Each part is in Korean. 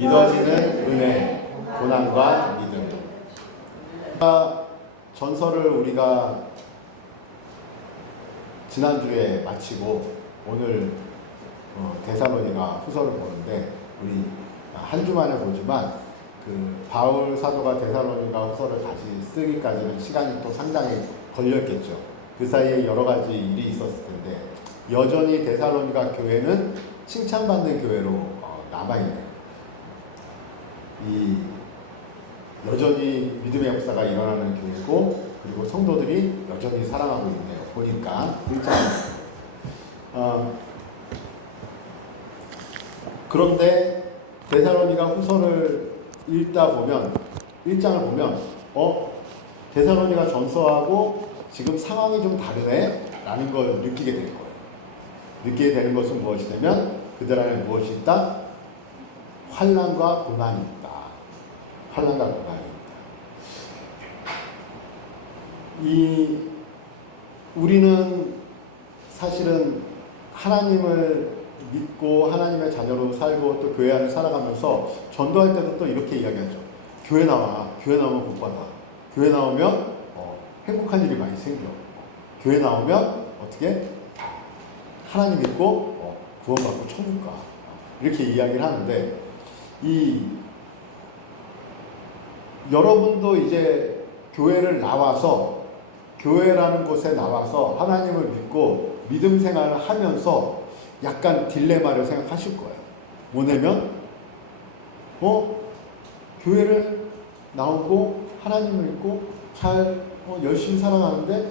믿어지는 은혜, 고난과 믿음. 전설을 우리가 지난주에 마치고 오늘 데살로니가 후서를 보는데, 우리 한 주 만에 보지만 그 바울 사도가 데살로니가 후서를 다시 쓰기까지는 시간이 또 상당히 걸렸겠죠. 그 사이에 여러 가지 일이 있었을 텐데 여전히 데살로니가 교회는 칭찬받는 교회로 남아있네요. 여전히 믿음의 역사가 일어나는 교회고, 그리고 성도들이 여전히 사랑하고 있네요. 보니까 그런데 데살로니가 후서를 읽다 보면, 1장을 보면 데살로니가 전서하고 지금 상황이 좀 다르네 라는 걸 느끼게 될 거예요. 느끼게 되는 것은 무엇이냐면 그들 안에 무엇이 있다? 환난과 고난이 있다. 환난과 고난이 있다. 우리는 사실은 하나님을 믿고 하나님의 자녀로 살고 또 교회 안에 살아가면서 전도할 때도 또 이렇게 이야기하죠. 교회 나오면 복 받아. 교회 나오면 행복한 일이 많이 생겨. 교회 나오면 어떻게 하나님 믿고 구원받고 천국 가. 이렇게 이야기를 하는데, 여러분도 이제 교회를 나와서, 교회라는 곳에 나와서 하나님을 믿고 믿음 생활을 하면서 약간 딜레마를 생각하실 거예요. 뭐냐면 교회를 나오고 하나님을 믿고 잘 열심히 살아가는데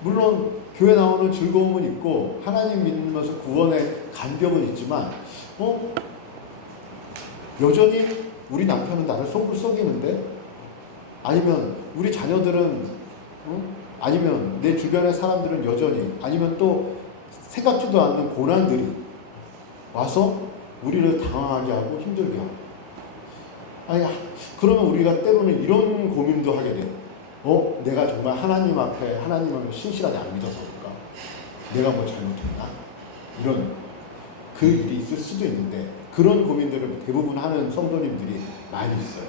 물론 교회 나오는 즐거움은 있고 하나님 믿으면서 구원의 감격은 있지만 여전히 우리 남편은 나를 속이는데, 아니면 우리 자녀들은 아니면 내 주변의 사람들은 여전히, 아니면 또 생각지도 않는 고난들이 와서 우리를 당황하게 하고 힘들게 하고, 그러면 우리가 때로는 이런 고민도 하게 돼요. 내가 정말 하나님 앞에 하나님을 신실하게 안 믿어서일까? 내가 뭐 잘못했나? 이런 그 일이 있을 수도 있는데, 그런 고민들을 대부분 하는 성도님들이 많이 있어요.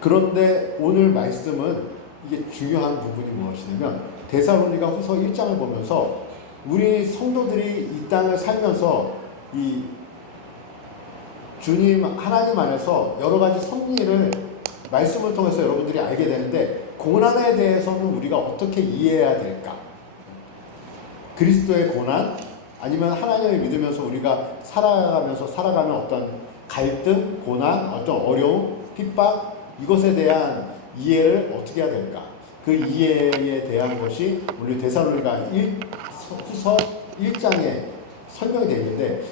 그런데 오늘 말씀은 이게 중요한 부분이 무엇이냐면, 데살로니가 후서 1장을 보면서 우리 성도들이 이 땅을 살면서 이 주님 하나님 안에서 여러 가지 섭리를 말씀을 통해서 여러분들이 알게 되는데, 고난에 대해서는 우리가 어떻게 이해해야 될까? 그리스도의 고난, 아니면 하나님을 믿으면서 우리가 살아가면 어떤 갈등, 고난, 어떤 어려움, 핍박, 이것에 대한 이해를 어떻게 해야 될까? 그 이해에 대한 것이 우리 데살로니가 후서 1장에 설명이 되어 있는데,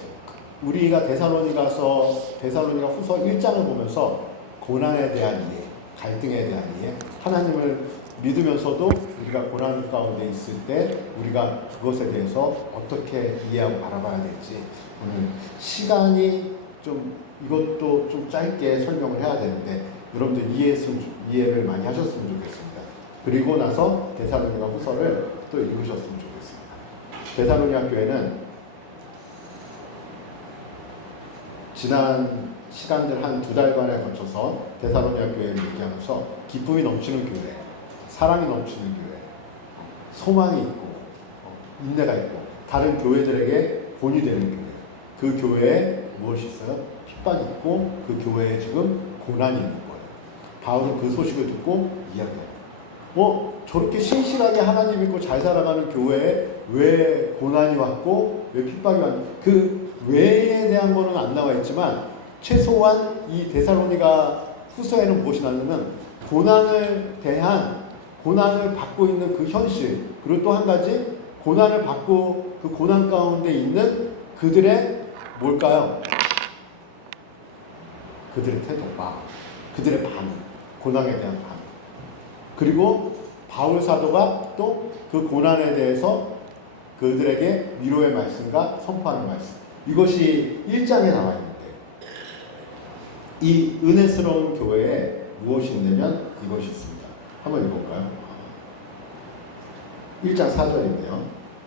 우리가 데살로니가 후서 1장을 보면서 고난에 대한 이해, 갈등에 대한 이해, 하나님을 믿으면서도 우리가 고난 가운데 있을 때 우리가 그것에 대해서 어떻게 이해하고 바라봐야 될지, 오늘 시간이 이것도 좀 짧게 설명을 해야 되는데 여러분들 이해를 많이 하셨으면 좋겠습니다. 그리고 나서 데살로니가 후서를 또 읽으셨으면 좋겠습니다. 데살로니가 교회는 지난 시간들 한 2달간에 거쳐서 데살로니가 교회를 얘기하면서 기쁨이 넘치는 교회, 사랑이 넘치는 교회, 소망이 있고 인내가 있고 다른 교회들에게 본이 되는 교회, 그 교회에 무엇이 있어요? 핍박이 있고 그 교회에 지금 고난이 있는 거예요. 바울은 그 소식을 듣고 이야기해요. 저렇게 신실하게 하나님 믿고 잘 살아가는 교회에 왜 고난이 왔고 왜 핍박이 왔는지, 그 왜에 대한 거는 안 나와 있지만 최소한 이 데살로니가 후서에는 무엇이 나냐면 고난을 받고 있는 그 현실, 그리고 또 한 가지 고난을 받고 그 고난 가운데 있는 그들의 뭘까요? 그들의 태도, 그들의 반응, 고난에 대한 반응. 그리고 바울 사도가 또 그 고난에 대해서 그들에게 위로의 말씀과 선포하는 말씀, 이것이 1장에 나와 있는데, 이 은혜스러운 교회에 무엇이 있냐면 이것이 있습니다. 한번 읽어볼까요? 1장 4절인데요.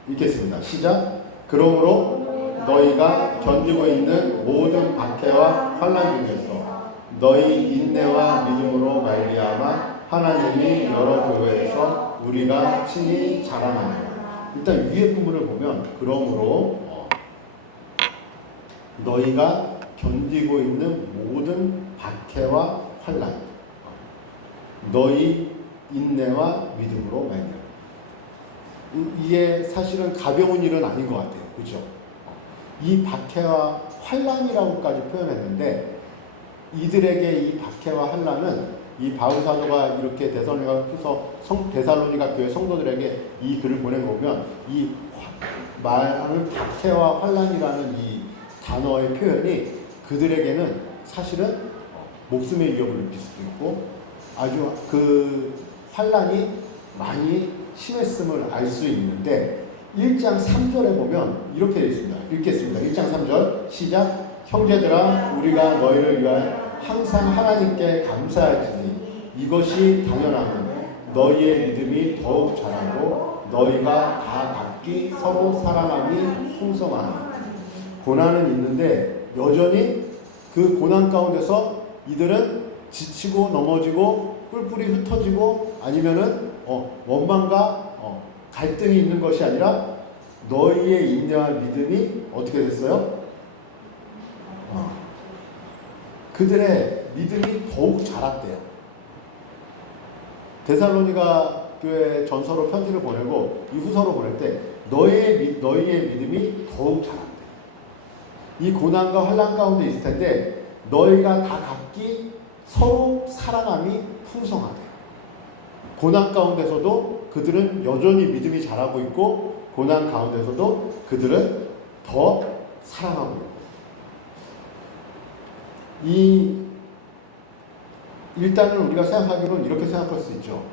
읽겠습니다. 시작. 그러므로 너희가 견디고 있는 모든 박해와 환난 중에서 너희 인내와 믿음으로 말미암아 하나님이 여러 교회에서 우리가 친히 자랑하노라. 일단 위에 부분을 보면 그러므로 너희가 견디고 있는 모든 박해와 환난, 너희 인내와 믿음으로 말미암아. 이게 사실은 가벼운 일은 아닌 것 같아요. 그렇죠? 이 박해와 환난이라고까지 표현했는데 이들에게 이 박해와 환난은 이 바울 사도가 이렇게 데살로니가 교회 성도들에게 이 글을 보내보면 이 말하는 박해와 환난이라는 이 단어의 표현이 그들에게는 사실은 목숨의 위협을 느낄 수도 있고 아주 그 환난이 많이 심했음을 알 수 있는데 1장 3절에 보면 이렇게 되어 있습니다. 읽겠습니다. 1장 3절 시작. 형제들아 우리가 너희를 위하여 항상 하나님께 감사하지니 이것이 당연함은 너희의 믿음이 더욱 자라고 너희가 다 각기 서로 사랑함이 풍성하니. 고난은 있는데 여전히 그 고난 가운데서 이들은 지치고 넘어지고 뿔뿔이 흩어지고 아니면은 원망과 갈등이 있는 것이 아니라 너희의 인내와 믿음이 어떻게 됐어요? 그들의 믿음이 더욱 자랐대요. 데살로니가 교회 전서로 편지를 보내고 이 후서로 보낼 때 너희의 믿음이 더욱 자랐대. 이 고난과 환난 가운데 있을 텐데 너희가 다 각기 서로 사랑함이 풍성하대. 고난 가운데서도 그들은 여전히 믿음이 자라고 있고 고난 가운데서도 그들은 더 사랑하고 있고. 일단은 우리가 생각하기로는 이렇게 생각할 수 있죠.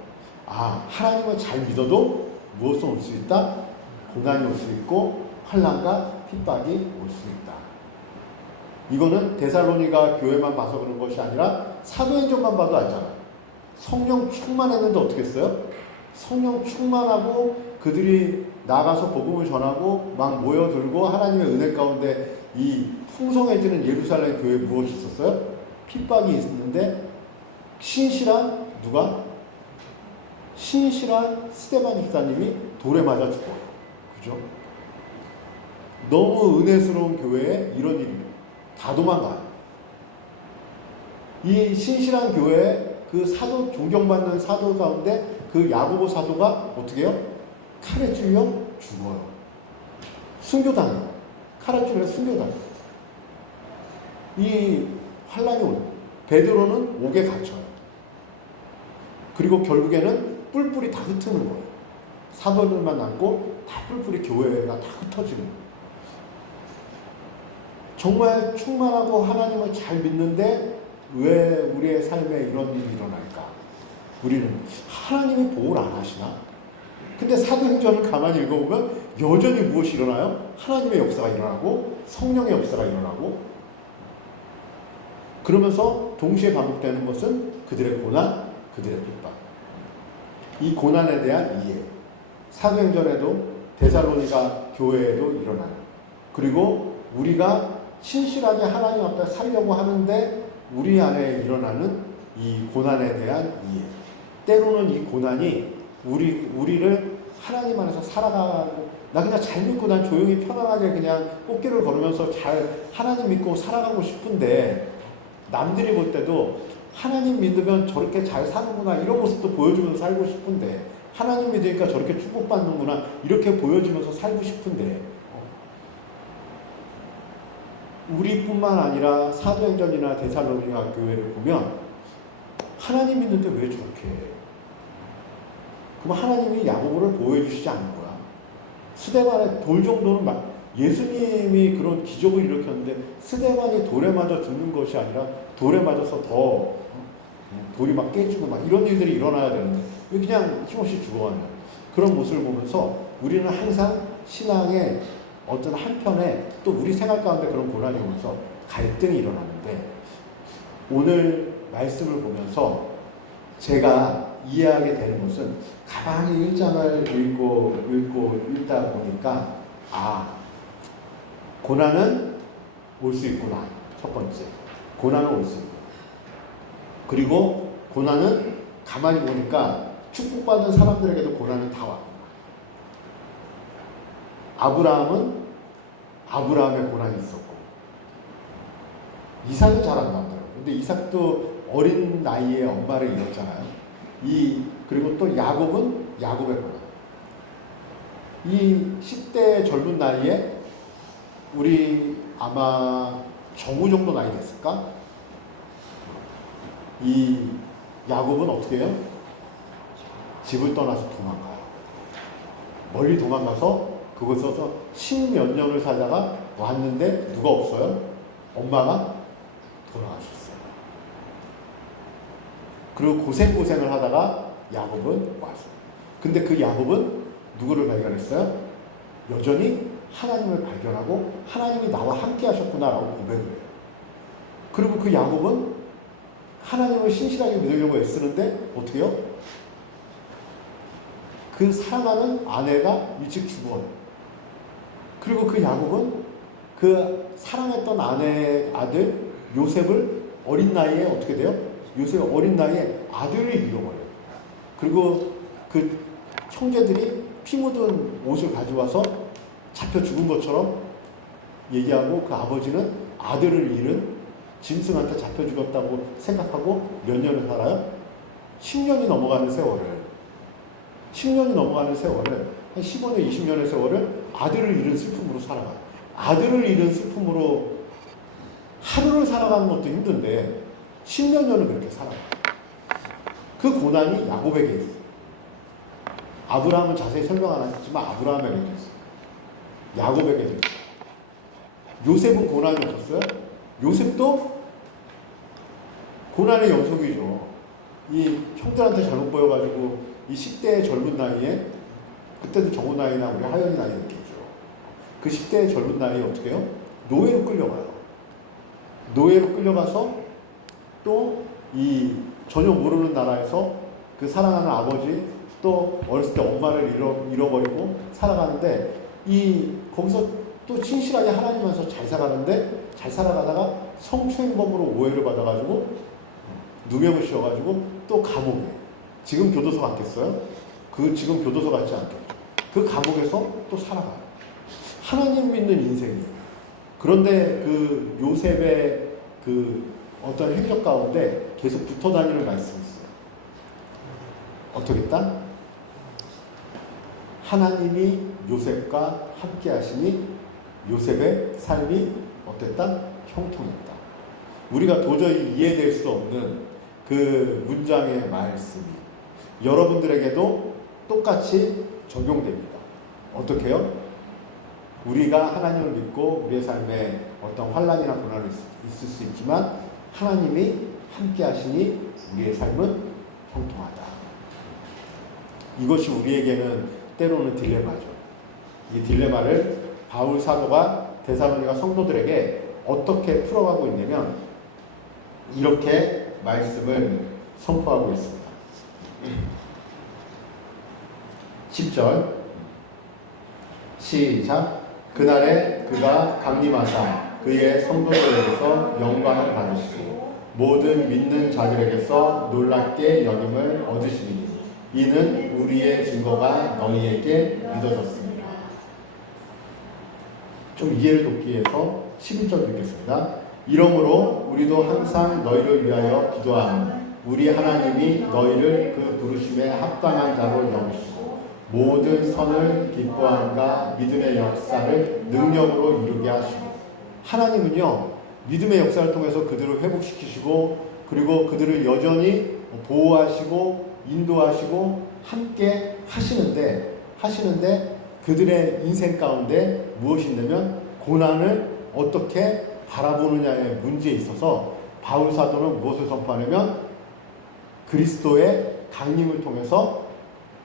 하나님을 잘 믿어도 무엇은 올 수 있다? 고난이 올 수 있고 환난과 핍박이 올 수 있다. 이거는 데살로니가 교회만 봐서 그런 것이 아니라 사도행전만 봐도 알잖아요. 성령 충만했는데 어떻게 했어요? 성령 충만하고 그들이 나가서 복음을 전하고 막 모여들고 하나님의 은혜 가운데 이 풍성해지는 예루살렘 교회에 무엇이 있었어요? 핍박이 있는데 신실한 누가? 신실한 스데반 집사님이 돌에 맞아 죽어요. 그죠? 너무 은혜스러운 교회에 이런 일이 다 도망가요. 이 신실한 교회에 그 사도, 존경받는 사도 가운데 그 야고보 사도가 어떻게 해요? 칼에 찔려 죽어요. 순교당해요. 칼에 찔려 순교당해요. 이 환란이 오는 베드로는 옥에 갇혀요. 그리고 결국에는 뿔뿔이 다 흩트는 거예요. 사도들만 남고 다 뿔뿔이 교회가 다 흩어지는 거예요. 정말 충만하고 하나님을 잘 믿는데 왜 우리의 삶에 이런 일이 일어날까? 우리는 하나님이 보호를 안 하시나? 근데 사도행전을 가만히 읽어보면 여전히 무엇이 일어나요? 하나님의 역사가 일어나고 성령의 역사가 일어나고 그러면서 동시에 반복되는 것은 그들의 고난, 그들의 핍박. 이 고난에 대한 이해. 사도행전에도 데살로니가 교회에도 일어나요. 그리고 우리가 신실하게 하나님 앞에 살려고 하는데 우리 안에 일어나는 이 고난에 대한 이해. 때로는 이 고난이 우리를 하나님 안에서 살아가고 나 그냥 잘 믿고 난 조용히 편안하게 그냥 꽃길을 걸으면서 잘 하나님 믿고 살아가고 싶은데 남들이 볼 때도 하나님 믿으면 저렇게 잘 사는구나 이런 모습도 보여주면서 살고 싶은데 하나님 믿으니까 저렇게 축복받는구나 이렇게 보여주면서 살고 싶은데 우리뿐만 아니라 사도행전이나 데살로니가 교회를 보면 하나님 믿는데 왜 저렇게 해? 그럼 하나님이 야고보를 보호해 주시지 않는 거야. 스데반의 돌 정도는 막 예수님이 그런 기적을 일으켰는데 스데반이 돌에 맞아 죽는 것이 아니라 돌에 맞아서 더 돌이 막 깨지고 막 이런 일들이 일어나야 되는데 왜 그냥 힘없이 죽어가냐. 그런 모습을 보면서 우리는 항상 신앙의 어떤 한편에 또 우리 생활 가운데 그런 고난이 오면서 갈등이 일어나는데 오늘 말씀을 보면서 제가 이해하게 되는 것은 가만히 1장을 읽다 보니까 고난은 올 수 있구나. 첫 번째. 고난은 올 수 있고. 그리고 고난은 가만히 보니까 축복받은 사람들에게도 고난은 다 왔구나. 아브라함은 아브라함의 고난이 있었고, 이삭은 잘 안 나오더라고요. 근데 이삭도 어린 나이에 엄마를 잃었잖아요. 그리고 또 야곱은 야곱의 고난. 이 10대 젊은 나이에 우리 아마 정우 정도 나이 됐을까? 이 야곱은 어떻게 해요? 집을 떠나서 도망가요. 멀리 도망가서 그곳에서 10몇 년을 살다가 왔는데 누가 없어요? 엄마가 돌아가셨어요. 그리고 고생을 하다가 야곱은 왔어요. 근데 그 야곱은 누구를 발견했어요? 여전히 하나님을 발견하고 하나님이 나와 함께 하셨구나라고 고백을 해요. 그리고 그 야곱은 하나님을 신실하게 믿으려고 애쓰는데 어떻게 해요? 그 사랑하는 아내가 일찍 죽어요. 그리고 그 야곱은 그 사랑했던 아들 요셉을 어린 나이에 어떻게 돼요? 요셉이 어린 나이에 아들을 잃어버려요. 그리고 그 형제들이 피 묻은 옷을 가져와서 잡혀 죽은 것처럼 얘기하고, 그 아버지는 아들을 잃은 짐승한테 잡혀 죽었다고 생각하고 몇 년을 살아요? 10년이 넘어가는 세월을 한 15년, 20년의 세월을 아들을 잃은 슬픔으로 살아가요. 아들을 잃은 슬픔으로 하루를 살아가는 것도 힘든데 10몇 년을 그렇게 살아가요. 그 고난이 야곱에게 있어요. 아브라함은 자세히 설명 안 하셨지만 아브라함에게도 있어요. 야곱에게도 있어요. 요셉은 고난이 없었어요? 요셉도 고난의 연속이죠. 이 형들한테 잘못 보여가지고 이 10대의 젊은 나이에, 그때도 정우 나이나 우리 하연이 나이 느끼죠. 그 10대의 젊은 나이에 어떻게 해요? 노예로 끌려가요. 노예로 끌려가서 또 이 전혀 모르는 나라에서 그 사랑하는 아버지, 또 어렸을 때 엄마를 잃어버리고 살아가는데, 거기서 또 진실하게 하나님 안에서 잘 살아가다가 성추행범으로 오해를 받아가지고 누명을 씌워가지고 또 감옥에, 지금 교도소 갔겠어요? 지금 교도소 같지 않겠죠. 그 감옥에서 또 살아가요. 하나님 믿는 인생이에요. 그런데 그 요셉의 그 어떤 행적 가운데 계속 붙어 다니는 말씀이 있어요. 어떻게 했다? 하나님이 요셉과 함께 하시니 요셉의 삶이 어땠다? 형통했다. 우리가 도저히 이해될 수 없는 그 문장의 말씀이 여러분들에게도 똑같이 적용됩니다. 어떻게 해요? 우리가 하나님을 믿고 우리의 삶에 어떤 환난이나 고난이 있을 수 있지만 하나님이 함께 하시니 우리의 삶은 형통하다. 이것이 우리에게는 때로는 딜레마죠. 이 딜레마를 바울 사도가 데살로니가 성도들에게 어떻게 풀어가고 있냐면 이렇게 말씀을 선포하고 있습니다. 10절 시작. 그날에 그가 강림하사 그의 성도들에게서 영광을 받으시고 모든 믿는 자들에게서 놀랍게 여김을 얻으시니 이는 우리의 증거가 너희에게 믿어졌습니다. 좀 이해를 돕기 위해서 11절 읽겠습니다. 이러므로 우리도 항상 너희를 위하여 기도하며 우리 하나님이 너희를 그 부르심에 합당한 자로 여기시고 모든 선을 기뻐함과 믿음의 역사를 능력으로 이루게 하시고, 하나님은요 믿음의 역사를 통해서 그들을 회복시키시고 그리고 그들을 여전히 보호하시고 인도하시고 함께 하시는데 그들의 인생 가운데 무엇이 있냐면 고난을 어떻게 바라보느냐의 문제에 있어서 바울 사도는 무엇을 선포하냐면 그리스도의 강림을 통해서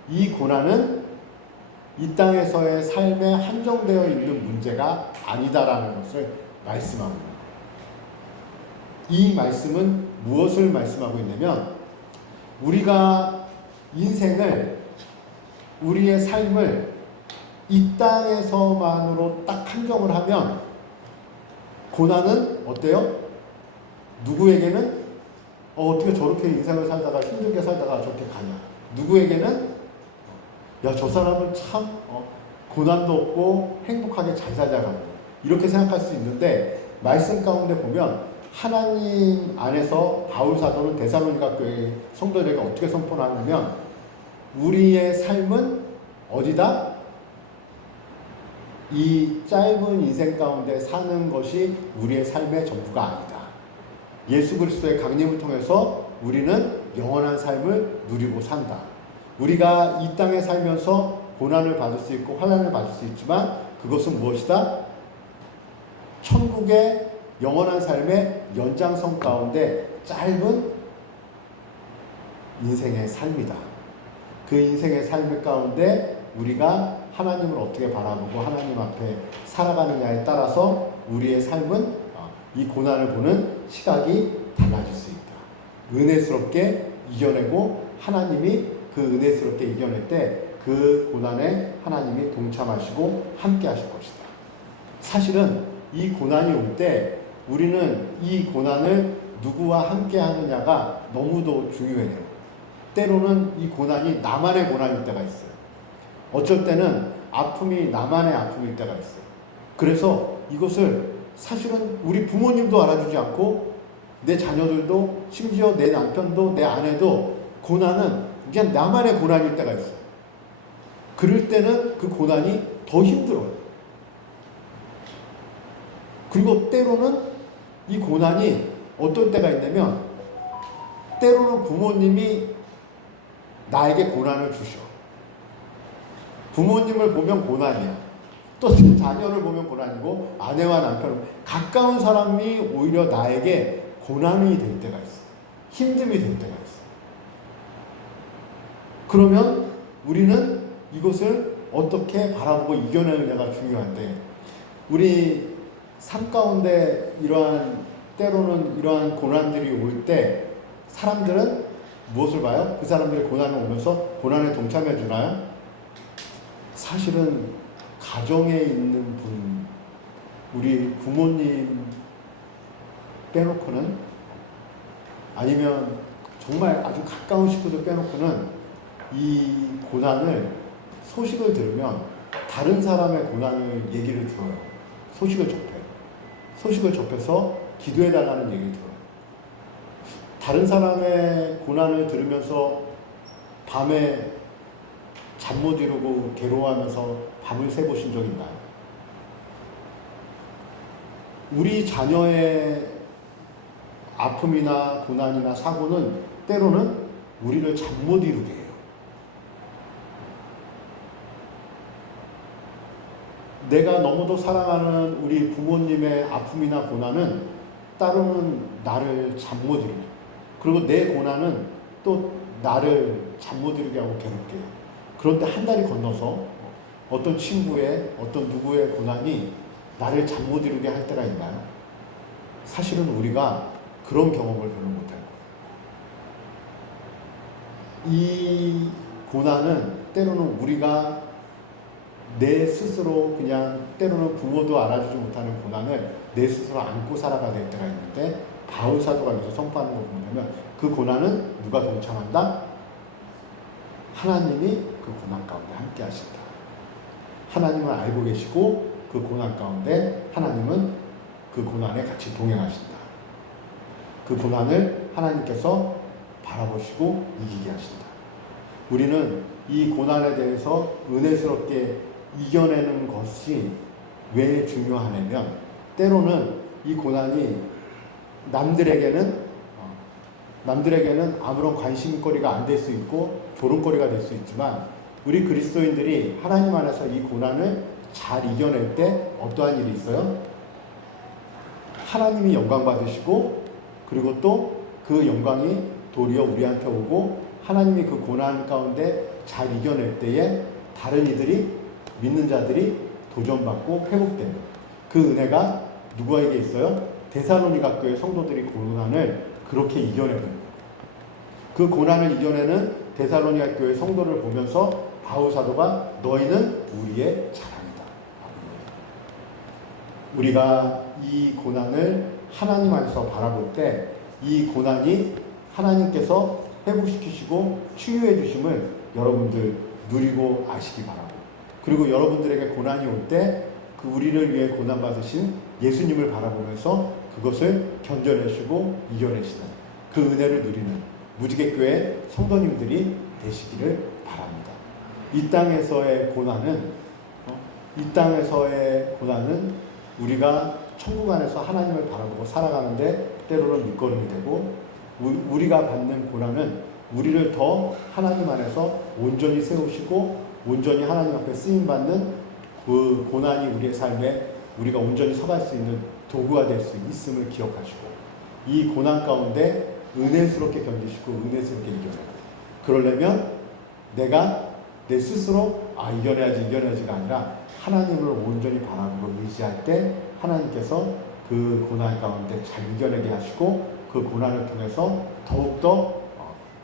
이 고난은 이 땅에서의 삶에 한정되어 있는 문제가 아니다라는 것을 말씀합니다. 이 말씀은 무엇을 말씀하고 있냐면 우리가 인생을, 우리의 삶을 이 땅에서만으로 딱 한정을 하면 고난은 어때요? 누구에게는 어떻게 저렇게 인생을 살다가 힘들게 살다가 저렇게 가냐. 누구에게는 야, 저 사람은 참 고난도 없고 행복하게 잘 살다가는 이렇게 생각할 수 있는데 말씀 가운데 보면 하나님 안에서 바울 사도는 데살로니가 교회 성도들에게 어떻게 선포하냐면 우리의 삶은 어디다? 이 짧은 인생 가운데 사는 것이 우리의 삶의 전부가 아니다. 예수 그리스도의 강림을 통해서 우리는 영원한 삶을 누리고 산다. 우리가 이 땅에 살면서 고난을 받을 수 있고 환난을 받을 수 있지만 그것은 무엇이다? 천국의 영원한 삶의 연장선 가운데 짧은 인생의 삶이다. 그 인생의 삶 가운데 우리가 하나님을 어떻게 바라보고 하나님 앞에 살아가느냐에 따라서 우리의 삶은 이 고난을 보는 시각이 달라질 수 있다. 은혜스럽게 이겨내고 하나님이 그 은혜스럽게 이겨낼 때 그 고난에 하나님이 동참하시고 함께 하실 것이다. 사실은 이 고난이 올 때 우리는 이 고난을 누구와 함께 하느냐가 너무도 중요해요. 때로는 이 고난이 나만의 고난일 때가 있어요. 어쩔 때는 아픔이 나만의 아픔일 때가 있어요. 그래서 이것을 사실은 우리 부모님도 알아주지 않고 내 자녀들도 심지어 내 남편도 내 아내도 고난은 그냥 나만의 고난일 때가 있어요. 그럴 때는 그 고난이 더 힘들어요. 그리고 때로는 이 고난이 어떨 때가 있냐면 때로는 부모님이 나에게 고난을 주셔. 부모님을 보면 고난이야. 또 자녀를 보면 고난이고 아내와 남편 가까운 사람이 오히려 나에게 고난이 될 때가 있어. 힘듦이 될 때가 있어. 그러면 우리는 이것을 어떻게 바라보고 이겨내느냐가 중요한데 우리 삶 가운데 때로는 이러한 고난들이 올 때 사람들은 무엇을 봐요? 그 사람들의 고난이 오면서 고난에 동참해 주나요? 사실은 가정에 있는 분, 우리 부모님 빼놓고는 아니면 정말 아주 가까운 식구들 빼놓고는 이 고난을 소식을 들으면 다른 사람의 고난을 얘기를 들어요. 소식을 접해요. 소식을 접해서 기도해달라는 얘기를 들어요. 다른 사람의 고난을 들으면서 밤에 잠 못 이루고 괴로워하면서 밤을 새보신 적 있나요? 우리 자녀의 아픔이나 고난이나 사고는 때로는 우리를 잠 못 이루게 해요. 내가 너무도 사랑하는 우리 부모님의 아픔이나 고난은 때로는 나를 잠 못 이루게 해요. 그리고 내 고난은 또 나를 잠 못 이루게 하고 괴롭게 해요. 그런데 한 달이 건너서 어떤 친구의 어떤 누구의 고난이 나를 잠 못 이루게 할 때가 있나요? 사실은 우리가 그런 경험을 별로 못할 거예요. 이 고난은 때로는 우리가 내 스스로 그냥 때로는 부모도 알아주지 못하는 고난을 내 스스로 안고 살아가야 될 때가 있는데 바울 사도가 여기서 선포하는 걸 보면 그 고난은 누가 동참한다? 하나님이 그 고난 가운데 함께 하신다. 하나님을 알고 계시고 그 고난 가운데 하나님은 그 고난에 같이 동행하신다. 그 고난을 하나님께서 바라보시고 이기게 하신다. 우리는 이 고난에 대해서 은혜스럽게 이겨내는 것이 왜 중요하냐면 때로는 이 고난이 남들에게는 아무런 관심거리가 안 될 수 있고 조롱거리가 될 수 있지만 우리 그리스도인들이 하나님 안에서 이 고난을 잘 이겨낼 때 어떠한 일이 있어요? 하나님이 영광 받으시고 그리고 또 그 영광이 도리어 우리한테 오고 하나님이 그 고난 가운데 잘 이겨낼 때에 다른 이들이 믿는 자들이 도전받고 회복되는 그 은혜가 누구에게 있어요? 데살로니가 교회 성도들이 고난을 그렇게 이겨내는 거예요. 그 고난을 이겨내는 데살로니가 교회 성도를 보면서 바울 사도가 너희는 우리의 자랑이다. 우리가 이 고난을 하나님 안에서 바라볼 때 이 고난이 하나님께서 회복시키시고 치유해 주심을 여러분들 누리고 아시기 바라고, 그리고 여러분들에게 고난이 올 때 그 우리를 위해 고난 받으신 예수님을 바라보면서 그것을 견뎌내시고 이겨내시는 그 은혜를 누리는 무지개교회 성도님들이 되시기를 바랍니다. 이 땅에서의 고난은 우리가 천국 안에서 하나님을 바라보고 살아가는데 때로는 밑거름이 되고, 우리가 받는 고난은 우리를 더 하나님 안에서 온전히 세우시고 온전히 하나님 앞에 쓰임받는 그 고난이 우리의 삶에 우리가 온전히 서갈 수 있는 도구가 될 수 있음을 기억하시고, 이 고난 가운데 은혜스럽게 견디시고 은혜스럽게 이겨내고, 그러려면 내가 내 스스로 이겨내야지가 아니라 하나님을 온전히 바라보고 의지할 때 하나님께서 그 고난 가운데 잘 이겨내게 하시고 그 고난을 통해서 더욱더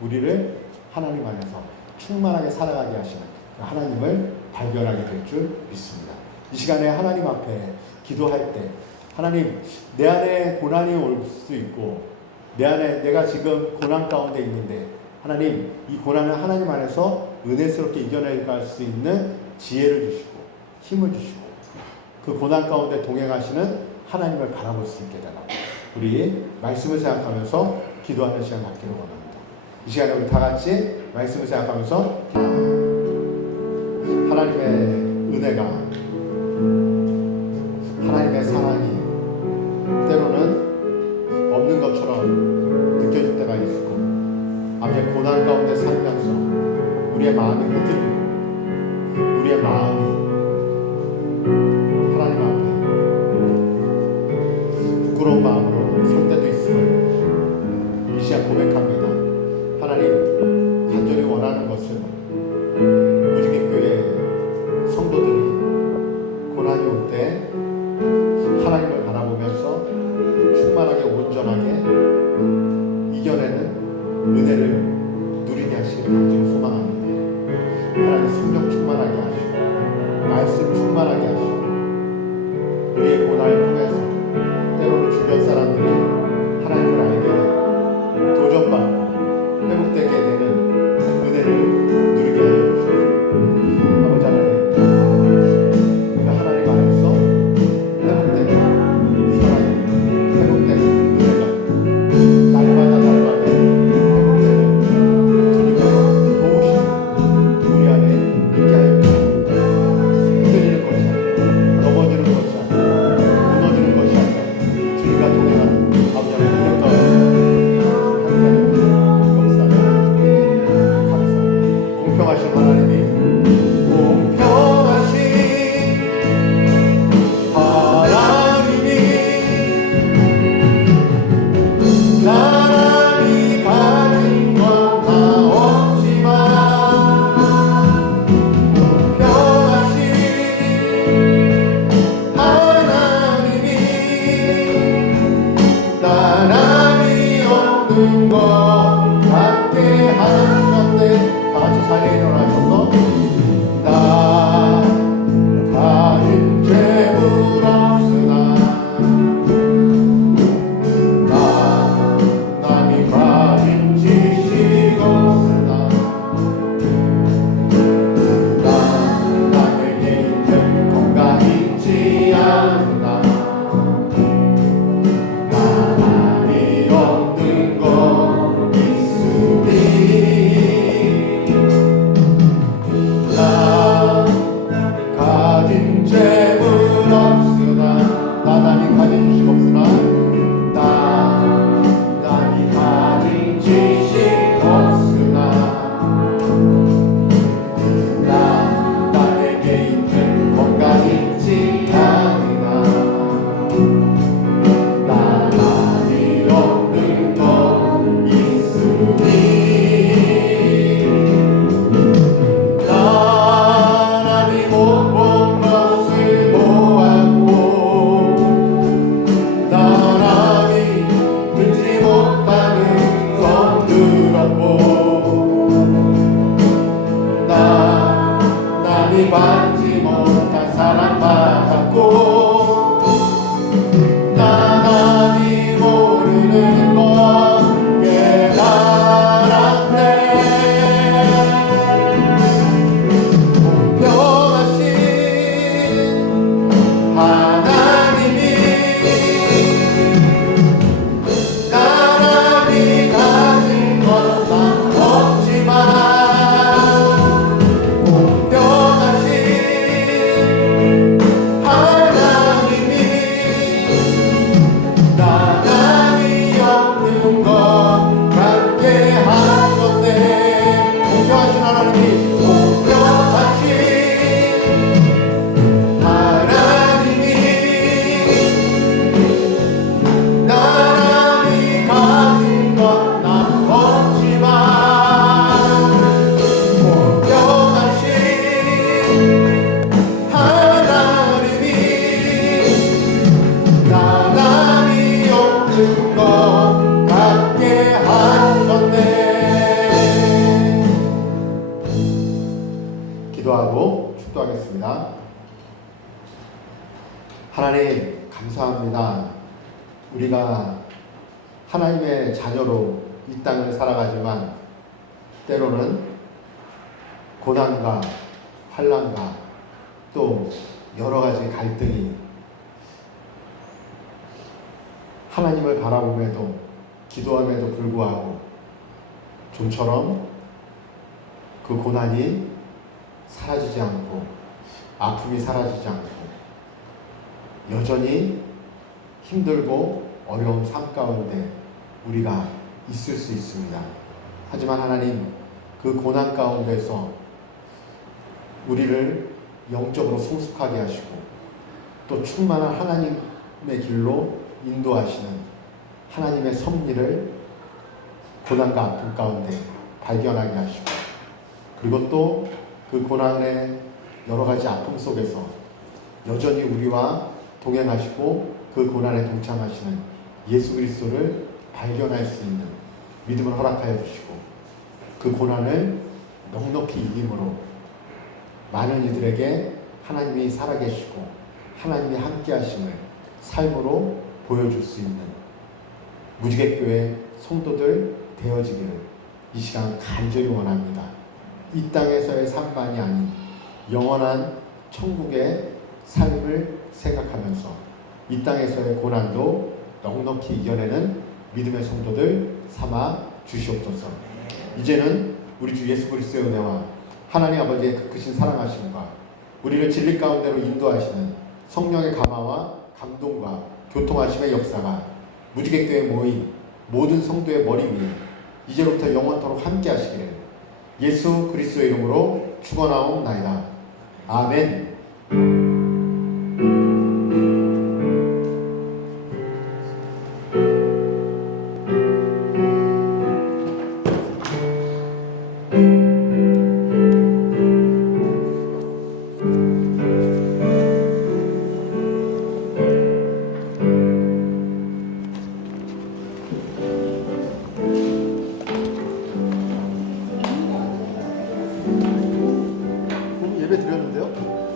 우리를 하나님 안에서 충만하게 살아가게 하시는 하나님을 발견하게 될 줄 믿습니다. 이 시간에 하나님 앞에 기도할 때, 하나님, 내 안에 고난이 올 수 있고 내 안에 내가 지금 고난 가운데 있는데, 하나님, 이 고난을 하나님 안에서 은혜스럽게 이겨내갈 수 있는 지혜를 주시고 힘을 주시고 그 고난 가운데 동행하시는 하나님을 바라볼 수 있게 되라. 우리 말씀을 생각하면서 기도하는 시간 갖기를 원합니다. 이 시간에 우리 다 같이 말씀을 생각하면서 하나님의 은혜가, 하나님의 사랑이 때로는 없는 것처럼 느껴질 때가 있고, 아버지의 고난 가운데 살면서 우리의 마음이 흔들리고 우리의 마음이 하나님 앞에 부끄러운 마음으로 설 때도 있음을 이 시간 고백합니다. 하나님, 간절히 원하는 것은 무지개교회 성도들이 고난이 올 때 하나님을 바라보면서 충만하게 온전하게 이겨내는 은혜를 누리게 하시기를 간절히 소망합니다. 하나님, 성령 충만하게 하시고 말씀 충만하게 하시고 우리의 고난을 통해서 때로는 주변 사람들이 하나님을 알게 되고 도전받고 회복되게 되는 은혜를 누리게 하여 주셔서 아버지 하나님, 우리가 하나님 안에서 회복되는 사랑이, 회복되는 은혜가 날마다 회복되는 주님의 도우심이 우리 안에 있게 하여 주십니다. 흔들리는 것이 아니라, 넘어지는 것이 아니라, 무너지는 것이 아니라 주님과 동행하는 아버지 하나님 은혜 가운데 공평하신 하나님이, 공평하신 하나님이 나라니 가진 건 다 없지만 공평하신 하나님이 나라니 없는 것 같게 하셨네. 다같이 자리에 일어나셔서 나 가진 죄물 없으나 나 남이 가진 지식 없으나 나 남에게 있는 건강 있지 않으나 나 남이 없는 것 있으니 하나님 감사합니다. 우리가 하나님의 자녀로 이 땅을 살아가지만 때로는 고난과 환난과 또 여러 가지 갈등이 하나님을 바라봄에도 기도함에도 불구하고 좀처럼 그 고난이 사라지지 않고 아픔이 사라지지 않고 여전히 힘들고 어려운 삶 가운데 우리가 있을 수 있습니다. 하지만 하나님 그 고난 가운데서 우리를 영적으로 성숙하게 하시고 또 충만한 하나님의 길로 인도하시는 하나님의 섭리를 고난과 아픔 가운데 발견하게 하시고 그리고 또 그 고난의 여러 가지 아픔 속에서 여전히 우리와 동행하시고 그 고난에 동참하시는 예수 그리스도를 발견할 수 있는 믿음을 허락하여 주시고 그 고난을 넉넉히 이김으로 많은 이들에게 하나님이 살아계시고 하나님이 함께 하심을 삶으로 보여줄 수 있는 무지개교회 성도들 되어지기를 이 시간 간절히 원합니다. 이 땅에서의 삶만이 아닌 영원한 천국의 삶을 생각하면서 이 땅에서의 고난도 넉넉히 이겨내는 믿음의 성도들 삼아 주시옵소서. 이제는 우리 주 예수 그리스도의 은혜와 하나님 아버지의 그 크신 사랑하심과 우리를 진리 가운데로 인도하시는 성령의 감화와 감동과 교통하심의 역사가 무지개교회 모인 모든 성도의 머리 위에 이제로부터 영원토록 함께 하시기를 예수 그리스도의 이름으로 축원하옵나이다. 아멘. 예배 드렸는데요?